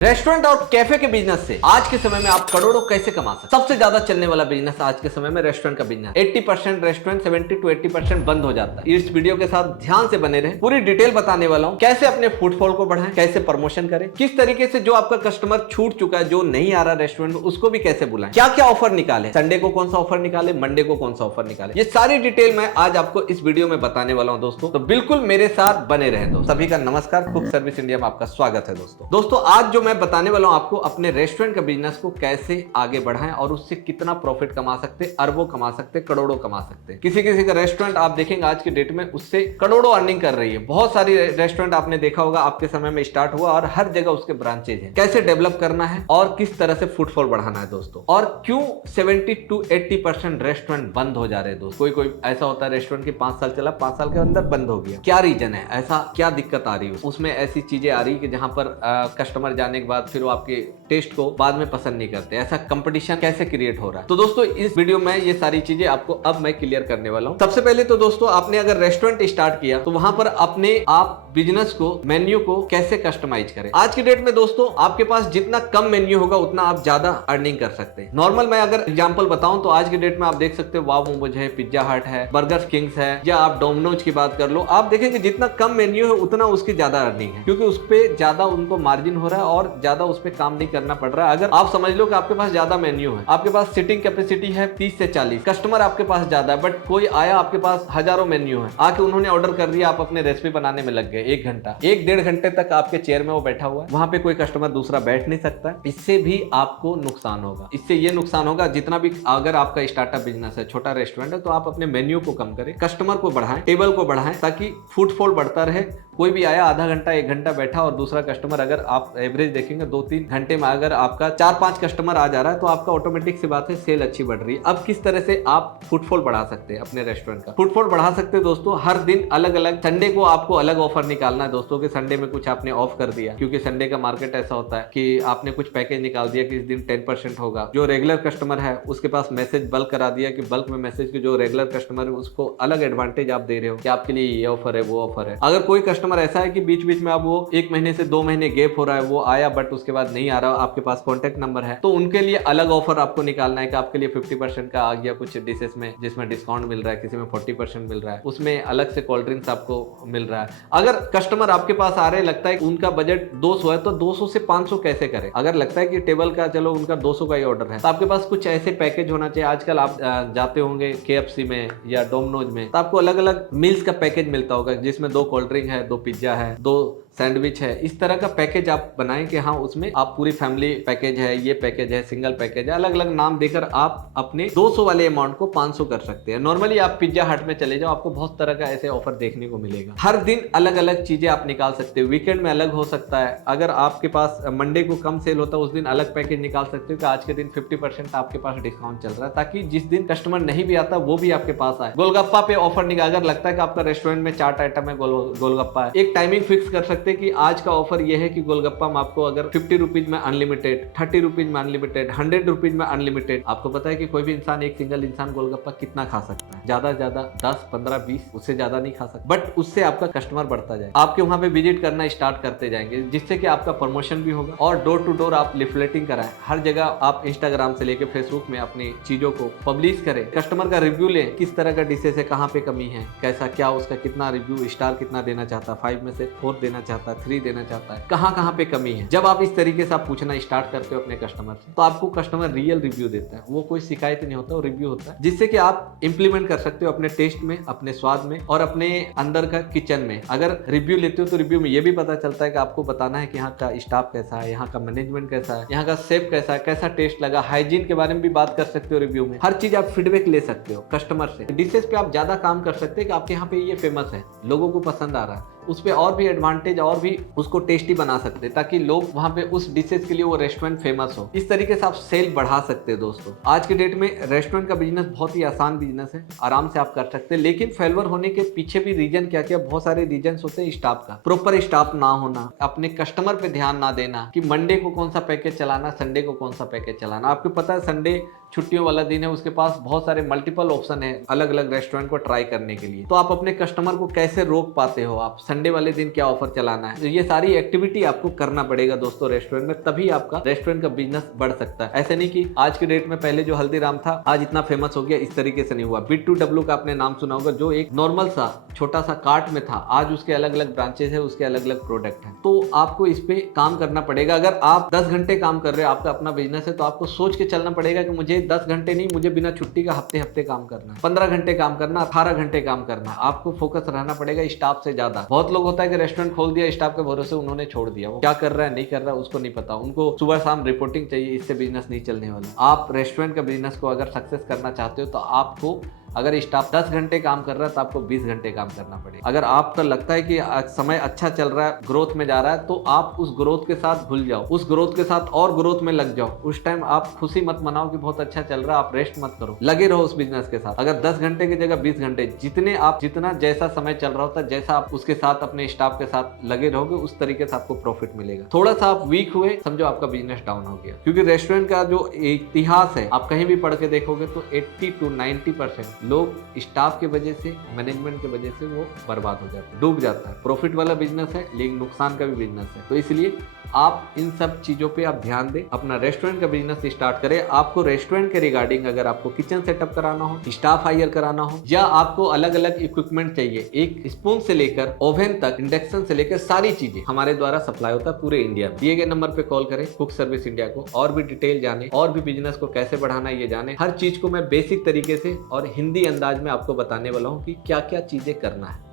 Restaurant और cafe के business से आज के समय में आप करोड़ों कैसे कमा सकते। सबसे ज्यादा चलने वाला बिजनेस आज के समय में रेस्टोरेंट का बिजनेस। 80% रेस्टोरेंट 70 to 80% बंद हो जाता है। इस वीडियो के साथ ध्यान से बने रहे, पूरी डिटेल बताने वाला हूँ कैसे अपने फुटफॉल को बढ़ाएं, कैसे प्रमोशन करें, किस तरीके से जो आपका कस्टमर छूट चुका है, जो नहीं आ रहा रेस्टोरेंट में, उसको भी कैसे बुलाएं, क्या क्या ऑफर निकाले, संडे को कौन सा ऑफर निकाले, मंडे को कौन सा ऑफर निकाले, ये सारी डिटेल मैं आज आपको इस वीडियो में बताने वाला हूँ दोस्तों। तो बिल्कुल मेरे साथ बने रहे दोस्तों। सभी का नमस्कार, कुक सर्विस इंडिया में आपका स्वागत है दोस्तों आज जो मैं बताने वाला हूँ आपको अपने रेस्टोरेंट का बिजनेस को कैसे आगे बढ़ाएं और उससे कितना प्रॉफिट कमा सकते, अरबों कमा सकते, करोड़ों कमा सकते। किसी किसी का रेस्टोरेंट आप देखेंगे आज की डेट में उससे करोड़ों अर्निंग कर रही है। बहुत सारी रेस्टोरेंट आपने देखा होगा आपके समय में स्टार्ट हुआ और हर जगह उसके ब्रांचेज हैं। कैसे डेवलप करना है और किस तरह से फुटफॉल बढ़ाना है दोस्तों। और क्यों 70 to 80% रेस्टोरेंट बंद हो जा रहे हैं दोस्तों। कोई ऐसा होता है रेस्टोरेंट की 5 साल चला, 5 साल के अंदर बंद हो गया। क्या रीजन है, ऐसा क्या दिक्कत आ रही है उसमें। ऐसी चीजें आ रही है कि जहां पर कस्टमर जाने के बाद फिर वो आपके टेस्ट को बाद में पसंद नहीं करते। ऐसा कंपटीशन कैसे क्रिएट हो रहा है। तो दोस्तों इस वीडियो में ये सारी चीजें आपको अब मैं क्लियर करने वाला हूं। सबसे पहले तो दोस्तों आपने अगर रेस्टोरेंट स्टार्ट किया तो वहां पर अपने आप बिजनेस को, मेन्यू को कैसे कस्टमाइज करें। आज की डेट में दोस्तों आपके पास जितना कम मेन्यू होगा उतना आप ज्यादा अर्निंग कर सकते हैं। नॉर्मल मैं अगर एग्जांपल बताऊं तो आज की डेट में आप देख सकते हो वाव मोमोज है, पिज्जा हट है, बर्गर किंग्स है, या आप डोमिनोज की बात कर लो। आप देखेंगे जितना कम मेन्यू है उतना उसकी ज्यादा अर्निंग है, क्योंकि उस पर ज्यादा उनको मार्जिन हो रहा है और ज्यादा उस पर काम नहीं करना पड़ रहा है। अगर आप समझ लो कि आपके पास ज्यादा मेन्यू है, आपके पास सिटिंग कैपेसिटी है 30 से 40, कस्टमर आपके पास ज्यादा है, बट कोई आया आपके पास हजारों मेन्यू है, आके उन्होंने ऑर्डर कर दिया, आप अपने रेसिपी बनाने में लग गए 1 घंटा, 1-1.5 घंटे तक आपके चेयर में वो बैठा हुआ है, वहां पे कोई कस्टमर दूसरा बैठ नहीं सकता। इससे भी आपको नुकसान होगा। इससे ये नुकसान होगा जितना भी, अगर आपका स्टार्टअप बिजनेस है, छोटा रेस्टोरेंट है, तो आप अपने मेन्यू को कम करें, कस्टमर को बढ़ाएं, टेबल को बढ़ाएं, ताकि फुटफॉल बढ़ता रहे। कोई भी आया आधा घंटा 1 घंटा बैठा और दूसरा कस्टमर, अगर आप एवरेज देखेंगे 2-3 घंटे में अगर आपका 4-5 कस्टमर आ जा रहा है तो आपका ऑटोमेटिक सी बात है सेल अच्छी बढ़ रही है। अब किस तरह से आप फुटफॉल बढ़ा सकते हैं अपने रेस्टोरेंट का। फुटफॉल बढ़ा सकते हैं दोस्तों हर दिन अलग अलग। संडे को आपको अलग ऑफर निकालना है दोस्तों, कि संडे में कुछ आपने ऑफ कर दिया, क्योंकि संडे का मार्केट ऐसा होता है कि आपने कुछ पैकेज निकाल दिया कि इस दिन 10% होगा। जो रेगुलर कस्टमर है उसके पास मैसेज बल्क करा दिया कि बल्क में मैसेज के जो रेगुलर कस्टमर है उसको अलग एडवांटेज आप दे रहे हो कि आपके लिए ये ऑफर है, वो ऑफर है। अगर कोई कस्टमर ऐसा है कि बीच बीच में अब वो 1 महीने से 2 महीने गैप हो रहा है, वो आया बट उसके बाद नहीं आ रहा, आपके पास कॉन्टेक्ट नंबर है, तो उनके लिए अलग ऑफर आपको निकालना है कि आपके लिए 50% का आ गया कुछ डिशेस में, जिसमें डिस्काउंट मिल रहा है, किसी में 40% मिल रहा है, उसमें अलग से कोल्ड ड्रिंक्स आपको मिल रहा है। अगर कस्टमर आपके पास आ रहे, लगता है कि उनका बजट 200 है तो 200 से 500 कैसे करें। अगर लगता है कि टेबल का चलो उनका 200 का ही ऑर्डर है, तो आपके पास कुछ ऐसे पैकेज होना चाहिए। आजकल आप जाते होंगे KFC में या डोमिनोज में, तो आपको अलग अलग मील्स का पैकेज मिलता होगा, जिसमें 2 कोल्ड ड्रिंक है, 2 पिज्जा है, 2 सैंडविच है। इस तरह का पैकेज आप बनाएं कि हाँ उसमें आप पूरी फैमिली पैकेज है, ये पैकेज है, सिंगल पैकेज है, अलग अलग नाम देकर आप अपने 200 वाले अमाउंट को 500 कर सकते हैं। नॉर्मली आप पिज्जा हट में चले जाओ, आपको बहुत तरह का ऐसे ऑफर देखने को मिलेगा। हर दिन अलग अलग चीजें आप निकाल सकते हो। वीकेंड में अलग हो सकता है। अगर आपके पास मंडे को कम सेल होता है उस दिन अलग पैकेज निकाल सकते हो कि आज के दिन 50% आपके पास डिस्काउंट चल रहा है, ताकि जिस दिन कस्टमर नहीं भी आता वो भी आपके पास आए। गोलगप्पा पे ऑफर निकाल, अगर लगता है कि आपका रेस्टोरेंट में 4 आइटम है, गोलगप्पा है, एक टाइमिंग फिक्स कर सकते हैं कि आज का ऑफर यह है कि गोलगप्पा में आपको अगर 50 रुपीज में अनलिमिटेड, 30 रुपीज में अनलिमिटेड, 100 रुपीज में अनलिमिटेड। आपको पता है कि कोई भी इंसान, एक सिंगल इंसान गोलगप्पा कितना खा सकता है, ज्यादा से ज्यादा 10, 15, 20, उससे ज्यादा नहीं खा सकता। बट उससे आपका कस्टमर बढ़ता जाए, आपके वहां पे विजिट करना स्टार्ट करते जाएंगे, जिससे कि आपका प्रमोशन भी होगा और डोर टू डोर आप लिफलेटिंग कराएं। हर जगह आप इंस्टाग्राम से लेकर फेसबुक में अपनी चीजों को पब्लिश करें, कस्टमर का रिव्यू लें, किस तरह का डिशेस है, कहाँ पे कमी है, कैसा क्या उसका कितना रिव्यू, स्टार कितना देना चाहता है, 5 में से 4 देना चाहता है, 3 देना चाहता है, कहाँ कहाँ पे कमी है। जब आप इस तरीके से आप पूछना स्टार्ट करते हो अपने कस्टमर से, तो आपको कस्टमर रियल रिव्यू देता है। वो कोई शिकायत नहीं होता, वो रिव्यू होता है, जिससे कि आप इंप्लीमेंट कर सकते हो अपने टेस्ट में, अपने स्वाद में और अपने अंदर का किचन में। अगर रिव्यू लेते हो तो रिव्यू में ये भी पता चलता है कि आपको बताना है कि यहाँ का स्टाफ कैसा है, यहाँ का मैनेजमेंट कैसा है, यहाँ का शेफ कैसा है, कैसा टेस्ट लगा, हाइजीन के बारे में भी बात कर सकते हो रिव्यू में। हर चीज आप फीडबैक ले सकते हो कस्टमर से। डिशेस पे आप ज्यादा काम कर सकते हैं कि आपके यहाँ पे ये फेमस है, लोगों को पसंद आ रहा है, उस पे और भी एडवांटेज और भी उसको टेस्टी बना सकते हैं, ताकि लोग वहां पे उस डिशेस के लिए वो रेस्टोरेंट फेमस हो। इस तरीके से आप सेल बढ़ा सकते हैं दोस्तों। आज के डेट में रेस्टोरेंट का बिजनेस बहुत ही आसान बिजनेस है, आराम से आप कर सकते हैं। लेकिन फेलवर होने के पीछे भी रीजन क्या क्या, बहुत सारे रीजन होते हैं। स्टाफ का प्रॉपर स्टाफ ना होना, अपने कस्टमर पे ध्यान ना देना कि मंडे को कौन सा पैकेज चलाना, संडे को कौन सा पैकेज चलाना। आपको पता है संडे छुट्टियों वाला दिन है, उसके पास बहुत सारे मल्टीपल ऑप्शन है अलग अलग रेस्टोरेंट को ट्राई करने के लिए। तो आप अपने कस्टमर को कैसे रोक पाते हो, आप संडे वाले दिन क्या ऑफर चलाना है, तो ये सारी एक्टिविटी आपको करना पड़ेगा दोस्तों रेस्टोरेंट में, तभी आपका रेस्टोरेंट का बिजनेस बढ़ सकता है। ऐसे नहीं कि आज की डेट में पहले जो हल्दीराम था आज इतना फेमस हो गया, इस तरीके से नहीं हुआ। B2W का आपने नाम सुना होगा, जो एक नॉर्मल सा छोटा सा कार्ट में था, आज उसके अलग अलग ब्रांचेस है, उसके अलग अलग प्रोडक्ट है। तो आपको इस पे काम करना पड़ेगा। अगर आप 10 घंटे काम कर रहे हो, आपका अपना बिजनेस है, तो आपको सोच के चलना पड़ेगा कि मुझे 10 घंटे नहीं, मुझे बिना छुट्टी का हफ्ते हफ्ते काम करना है, 15 घंटे काम करना, 18 घंटे काम करना। आपको फोकस रहना पड़ेगा स्टाफ से ज्यादा। बहुत लोग होता है कि रेस्टोरेंट खोल दिया, स्टाफ के भरोसे उन्होंने छोड़ दिया, वो क्या कर रहा है नहीं कर रहा है उसको नहीं पता, उनको सुबह शाम रिपोर्टिंग चाहिए, इससे बिजनेस नहीं चलने वाला। आप रेस्टोरेंट का बिजनेस को अगर सक्सेस करना चाहते हो तो आपको, अगर स्टाफ 10 घंटे काम कर रहा है तो आपको 20 घंटे काम करना पड़ेगा। अगर आपको लगता है कि समय अच्छा चल रहा है, ग्रोथ में जा रहा है, तो आप उस ग्रोथ के साथ भूल जाओ, उस ग्रोथ के साथ और ग्रोथ में लग जाओ। उस टाइम आप खुशी मत मनाओ कि बहुत अच्छा चल रहा है, आप रेस्ट मत करो, लगे रहो उस बिजनेस के साथ। अगर 10 घंटे की जगह 20 घंटे, जितना जैसा समय चल रहा होता है, जैसा आप उसके साथ अपने स्टाफ के साथ लगे रहोगे, उस तरीके से आपको प्रॉफिट मिलेगा। थोड़ा सा आप वीक हुए, समझो आपका बिजनेस डाउन हो गया। क्योंकि रेस्टोरेंट का जो इतिहास है, आप कहीं भी पढ़ के देखोगे तो 80 to 90% लोग स्टाफ की वजह से, मैनेजमेंट की वजह से वो बर्बाद हो जाता है, डूब जाता है। प्रॉफिट वाला बिजनेस है लेकिन नुकसान का भी बिजनेस है। तो इसलिए आप इन सब चीजों पे आप ध्यान दें, अपना रेस्टोरेंट का बिजनेस स्टार्ट करें। आपको रेस्टोरेंट के रिगार्डिंग अगर आपको किचन सेटअप कराना हो, स्टाफ हायर कराना हो, या आपको अलग अलग इक्विपमेंट चाहिए, एक स्पून से लेकर ओवन तक, इंडक्शन से लेकर सारी चीजें हमारे द्वारा सप्लाई होता है पूरे इंडिया में। दिए गए नंबर पे कॉल करें कुक सर्विस इंडिया को, और भी डिटेल जाने, और भी बिजनेस को कैसे बढ़ाना है ये जाने। हर चीज को मैं बेसिक तरीके से और हिंदी अंदाज में आपको बताने वाला हूँ कि क्या क्या चीजें करना है।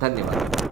धन्यवाद।